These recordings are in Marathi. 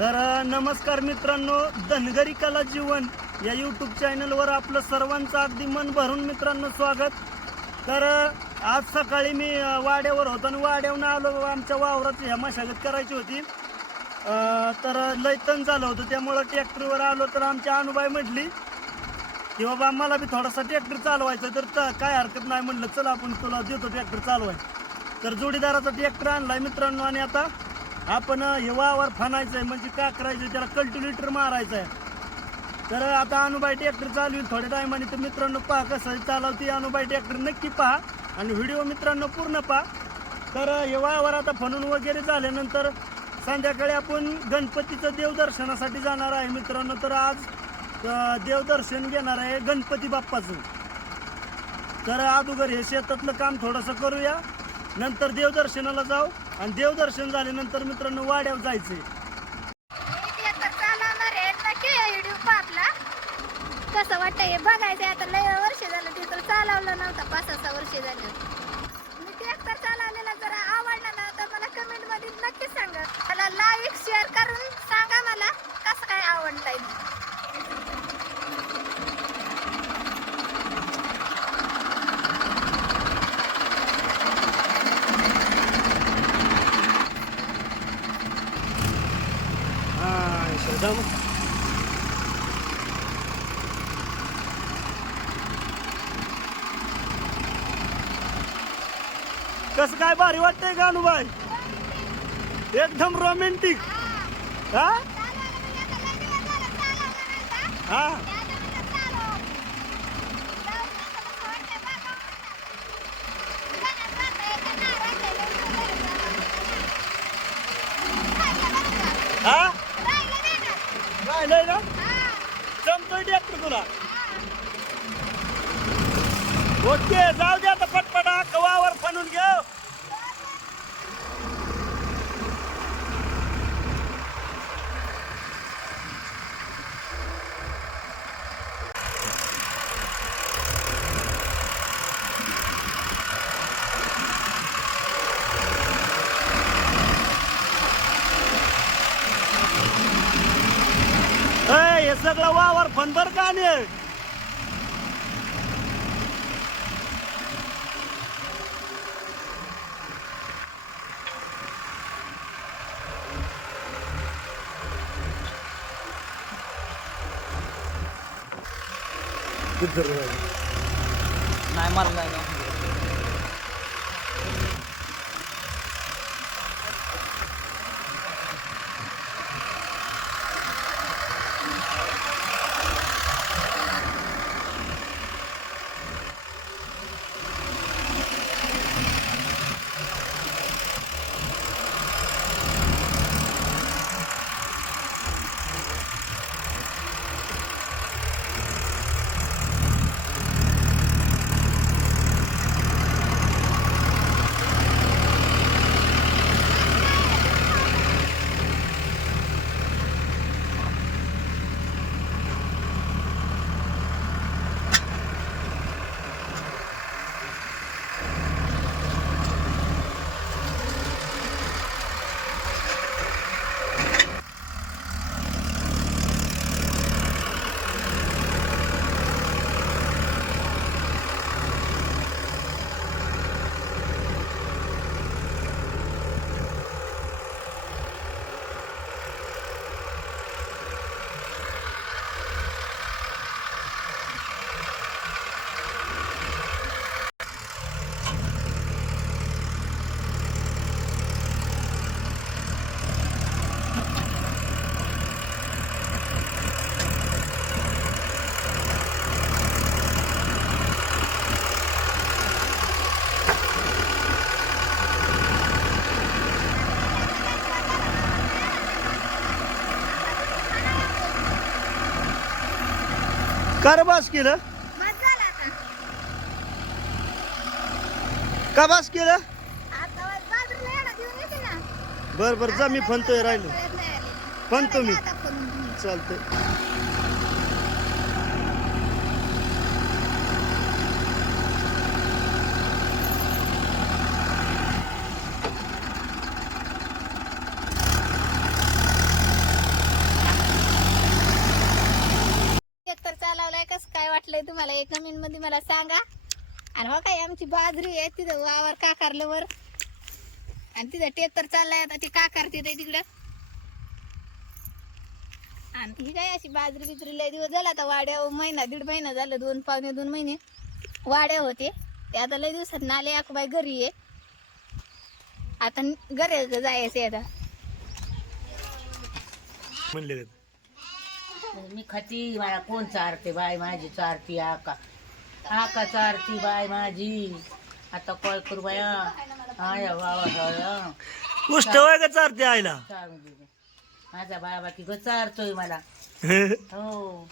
तर नमस्कार मित्रांनो, धनगरी कला जीवन या यूट्यूब चॅनलवर आपलं सर्वांचं अगदी मन भरून मित्रांनो स्वागत. तर आज सकाळी मी वाड्यावर होतो आणि वाड्यावरून आलो. आमच्या वावरात ह्या मशागत करायची होती. तर लय तण झालं होतं, त्यामुळं ट्रॅक्टरवर आलो. तर आमची अनुबाई म्हटली की बाबा मला बी थोडासा ट्रॅक्टर चालवायचा, तर काय हरकत नाही. म्हटलं चला आपण तुला देतो ट्रॅक्टर चालवायचं. तर जोडीदाराचा ट्रॅक्टर आणलाय मित्रांनो आणि आता आपण हे वावर फनायचं आहे, म्हणजे काय करायचं त्याला कल्टिव्हेटर मारायचं आहे. तर आता अनुबाई ट्रॅक्टर चालवी थोड्या टायमाने. तर मित्रांनो पहा कसं चालवते अनुबाई ट्रॅक्टर, नक्की पहा आणि व्हिडिओ मित्रांनो पूर्ण पहा. तर हे वावर आता फनून वगैरे झाल्यानंतर संध्याकाळी आपण गणपतीचं देवदर्शनासाठी जाणार आहे मित्रांनो. तर आज देवदर्शन घेणार आहे गणपती बाप्पाचं. तर अगोदर हे शेतातलं काम थोडंसं करूया, नंतर देवदर्शनाला जाऊ आणि देवदर्शन झाल्यानंतर मित्रांनो वाड्यावर जायचंय. कसं वाटतंय बघायचं. आता लय वर्ष झालं ते तर चालवलं नव्हतं, 5-6 वर्ष झालं. मी ट्रॅक्टर चालवलेला जरा आवडला ना तर मला कमेंट मध्ये नक्की सांगा. मला लाईक शेअर करून सांगा मला कसं काय आवडतंय. कसं काय भारी वाटतंय का अनुबाई? एकदम रोमॅन्टिक. हा हा हा राहिलंय ना, जमतोय ट्रॅक्टर तुला. ओके, जाऊ दे आता पटपटा कवावर फनून घेऊ. हे सगळं वावर फनभर का नाही. नाही मारला नाही. कारबास केलं मग झालं आता. का बास केलं. आता बाजूला येणं घेऊन येते ना. बर बर जा, मी फनतोय राहिलो. फनतो मी, आता पण चालतंय. वाटतंय तुम्हाला एक कमेंट मध्ये मला सांगा. आणि हो काय आमची बाजरी आहे तिथं वावर काकारलं वर आणि तिथं ट्रॅक्टर चाललाय आता ती काकारते तिकडं. आणि ही काय अशी बाजरी बिजरी लय दिवस झाला आता वाड्या महिना दीड महिना झालं 2 पावणे 2 महिने वाड्या होते ते आता लय दिवसात नाले अकबाई घरी आहे आता घरी जायचं आता म्हणले मी खाती मला कोण चारते बाय माझी चारती आका आका चारती बाय माझी आता कॉल करू बाया आया बाबा गोष्ट वय का चारते आईला चारून दे माझा बाबा की ग चारतोय मला हो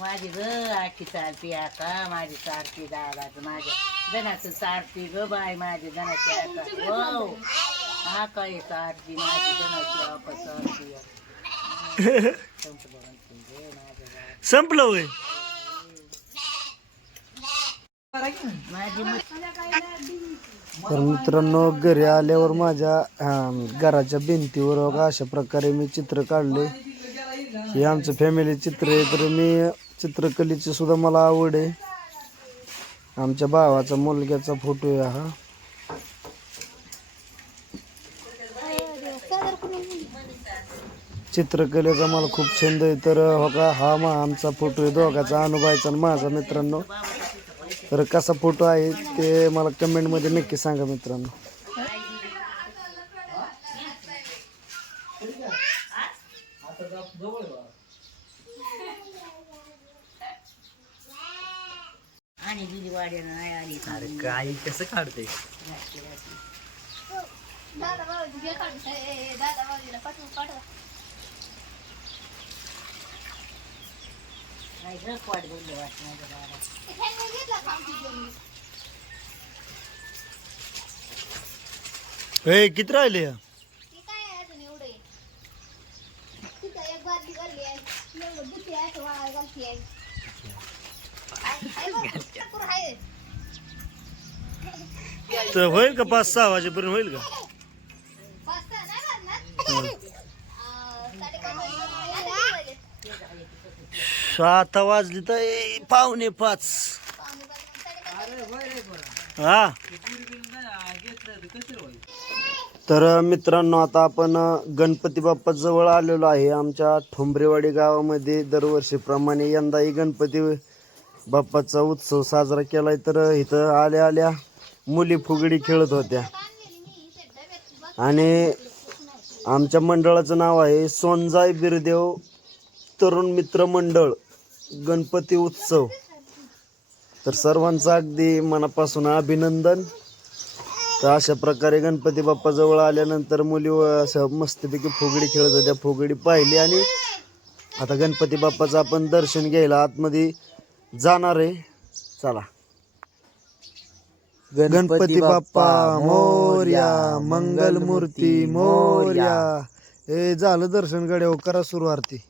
माझी ग आखी चालती आका माझी चारती दादाच माझ्या जनाचं चारती ग बाय माझी जनाची आका हो आका हे चारती माझी जनाची आका चारती संपलं होय माझी तर मित्रांनो घरी आल्यावर माझ्या घराच्या भिंतीवर बघा अशा प्रकारे मी चित्र काढले. हे आमचं फॅमिली चित्र आहे. तर मी चित्रकलेची सुद्धा मला आवड आहे. आमच्या भावाचा मुलग्याचा फोटो आहे हा. चित्रकलेचा मला खूप छंद आहे. तर बघा हा आमचा फोटो आहे दोघाचा अनुभवायचा आणि माझा मित्रांनो. तर कसा फोटो आहे ते मला कमेंटमध्ये नक्की सांगा मित्रांनो. आणि दिली वाड्यानं नाही आली अरे काय कसं काढते दादा भाऊजी घे काढून दादा भाऊजीला पाठवा नाही ग पाठ बोलले वाट माझ्या बाबा किती राहिले तर होईल का 5-6 वाजेपर्यंत होईल का 7 वाजली तर 4:45 हा. तर मित्रांनो आता आपण गणपती बाप्पा जवळ आलेलो आहे. आमच्या ठोंबरेवाडी गावामध्ये दरवर्षीप्रमाणे यंदाही गणपती बाप्पाचा उत्सव साजरा केलाय. तर इथं आल्या आल्या मुली फुगडी खेळत होत्या आणि आमच्या मंडळाचं नाव आहे सोनजाई बिरदेव तरुण मित्र मंडळ गणपती उत्सव. तर सर्वांचं अगदी मनापासून अभिनंदन. तर अशा प्रकारे गणपती बाप्पा जवळ आल्यानंतर मुली असं मस्तपैकी फुगडी खेळत होत्या. फुगडी पाहिली आणि आता गणपती बाप्पाचं आपण दर्शन घ्यायला आतमध्ये जाणार आहे. चला. गणपती बाप्पा मोरया मंगल मूर्ती मोरया. हे झालं दर्शन गड्या करा सुरू आरती.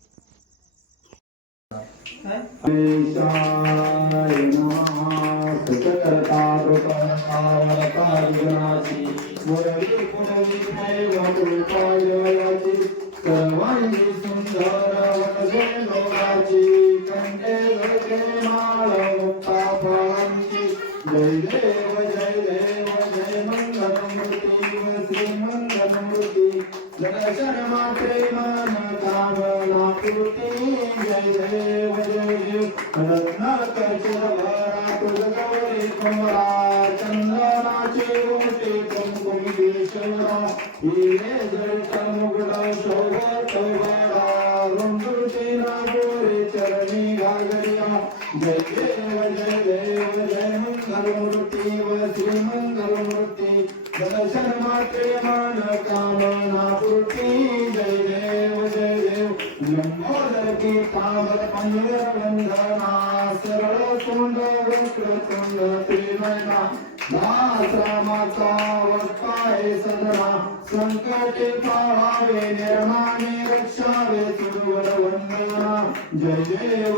संकटे पाहावे निर्माणे रक्षावे सुरवर वंदना. जय देव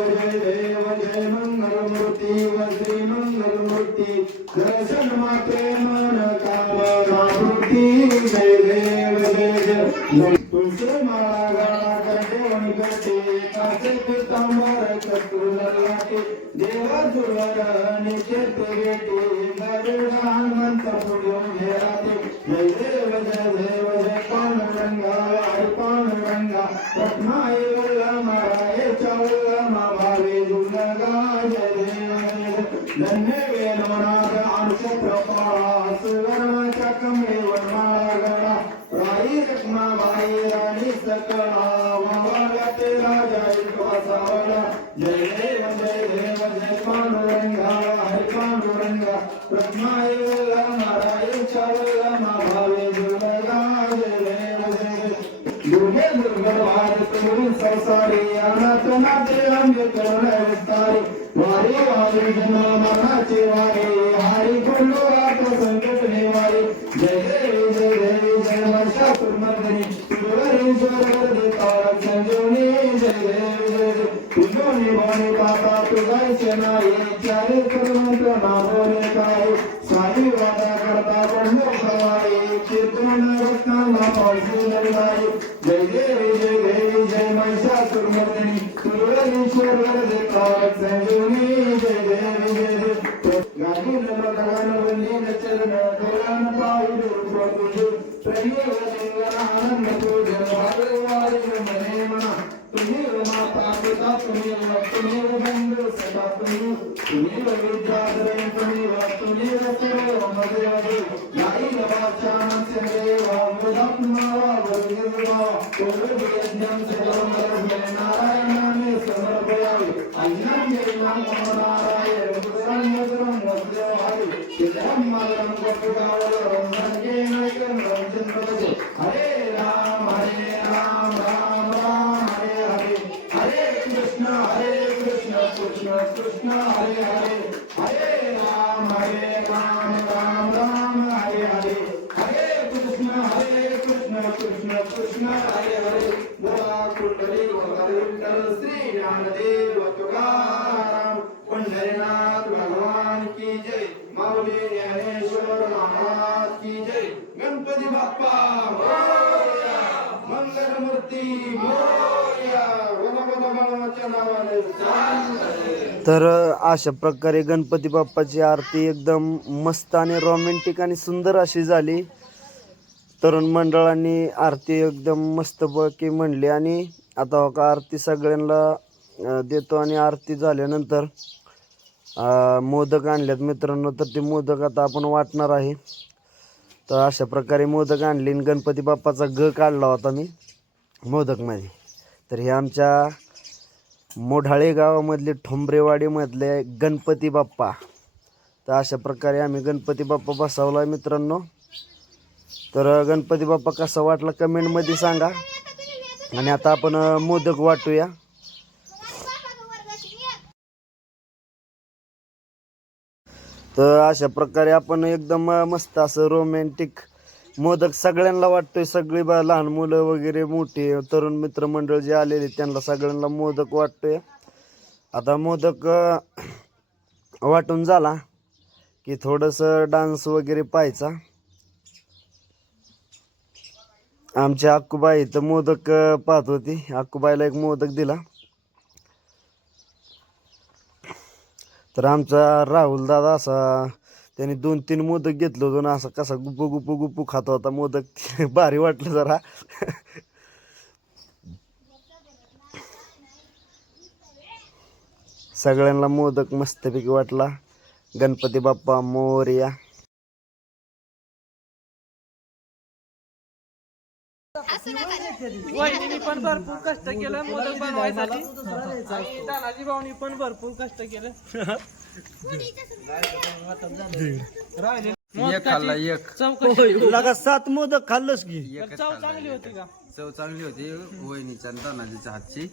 जय मंगलमूर्ती व श्री मंगलमूर्ती दर्शन मात्रे मन कामना पूर्ती. जय देव जय दुसरे माळा गाळा करते वणी करते काचे पितांबर कस्तुर लाटे देवा दुर्वाराने चेते बेटे गरुड हनुमंत पुढे उभे राहते जय देव जय पांडुरंगा हरी पांडुरंगा रत्नाई वल्लमाराय चवल्लमा भावे दुर्लगा जय देव धन्य वेलोनाथ अंश प्रपा सुवर्णाच्या कमळे वर्मागणा राई रत्ना बाई राणी सकळा वावाला ते राजा एक बसावला जय देव पांडुरंगा हरी पांडुरंगा रत्नाई वल्लमाराय चवल्लमा भावे दुर्लगा जय देव दुर्गे दुर्गवाद करून संसारी अनाथ नाते आम्ही करुण विस्तारी वारी वारी जन्म मरणाचे वारे हरी कुंडू रात संकट निवारी जय देवी जय वर्षातुर्मर्दनी तुझ्यावर देता संजीवनी जय देवी तुझोनी बोनी पाता तुझायचे नाही चारी कर्मंत्र नामोने काय साई वादा करता पडलो खवाई कीर्तन रत्नाला पावसी लढाई जय देवी जय महिषासुरमर्दिनी तुझ्यावर देता संजीवनी जय देवी गाडी नमन चरण डोळ्यान पाऊल तुझे प्रिय आनंद तुझे भागवारी मने मना तुम्ही माता पिता तुम्ही बंधू सदा तुम्ही विद्याधरे तुम्ही रसो मध्ये नाई नवाच्या सेवा मुदात्मा वर्गवा तोरे यज्ञं सकलं नारायणाने समर्पयावे अज्ञान नाम नारायण गुरुराम वस्देवावे सिद्धं मालं वपुगावल रंजने नयन रंजन प्रदे हरे राम राम राम हरे हरे हरे कृष्ण कृष्ण कृष्ण हरे हरे हरे राम राम राम हरे हरे हरे कृष्ण कृष्ण कृष्ण हरे हरे बोला कुंडली विठ्ठल श्री ज्ञानदेव तुकाराम पंढरीनाथ भगवान की जय माऊली ज्ञानेश्वर महाराज की जय गणपती बाप्पा मोरया मंगलमूर्ती मोरया वनवनवनाच्या नावाने तर अशा प्रकारे गणपती बाप्पाची आरती एकदम मस्त आणि रोमॅन्टिक आणि सुंदर अशी झाली. तरुण मंडळांनी आरती एकदम मस्तपैकी म्हणली आणि आता का आरती सगळ्यांना देतो आणि आरती झाल्यानंतर मोदक आणल्यात मित्रांनो. तर ते मोदक आता आपण वाटणार आहे. तर अशा प्रकारे मोदक आणले आणि गणपती बाप्पाचा ग काढला होता मी मोदकमध्ये. तर हे आमच्या मोढाळे गावामधले ठोंबरेवाडीमधले गणपती बाप्पा. तर अशा प्रकारे आम्ही गणपती बाप्पा बसवला मित्रांनो. तर गणपती बाप्पा कसा वाटला कमेंटमध्ये सांगा. आणि आता आपण मोदक वाटूया. तर अशा प्रकारे आपण एकदम मस्त असं रोमॅन्टिक मोदक सगळ्यांना वाटतोय. सगळी लहान मुलं वगैरे मोठी तरुण मित्रमंडळ जे आलेले त्यांना सगळ्यांना मोदक वाटतोय. आता मोदक वाटून झाला की थोडंसं डान्स वगैरे पाहायचा. आमच्या अक्कूबाई तर मोदक पाहत होती. अक्कूबाईला एक मोदक दिला. तर आमचा राहुल दादा असा त्याने 2-3 मोदक घेतलं होतं ना, असा कसा गुप्पू गुप्पू गुप्पू खात होता मोदक. भारी वाटलं जरा. सगळ्यांना मोदक मस्तपैकी वाटला. गणपती बाप्पा मोरया. वहिनी पण भरपूर कष्ट केलं मोदक बनवायसाठी आणि दादाजी भाऊनी पण भरपूर कष्ट केलं. एक खाल्ला एक चव कशी लगा 7 मोदक खाल्लंस की. चव चांगली होती का? चव चांगली होती वहिनीच्या आणि तानाजीच्या हातची.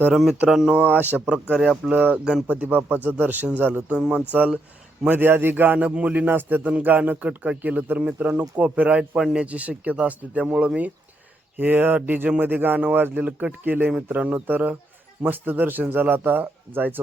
तर मित्रांनो अशा प्रकारे आपलं गणपती बाप्पाचं दर्शन झालं. तुम्ही म्हणसाल मध्ये आधी गाणं मुली नाचतात आणि गाणं कट का केलं तर मित्रांनो कॉपीराईट पडण्याची शक्यता असते. त्यामुळं मी हे DJ मध्ये गाणं वाजलेलं कट केलंय मित्रांनो. तर मस्त दर्शन झालं. आता जायचं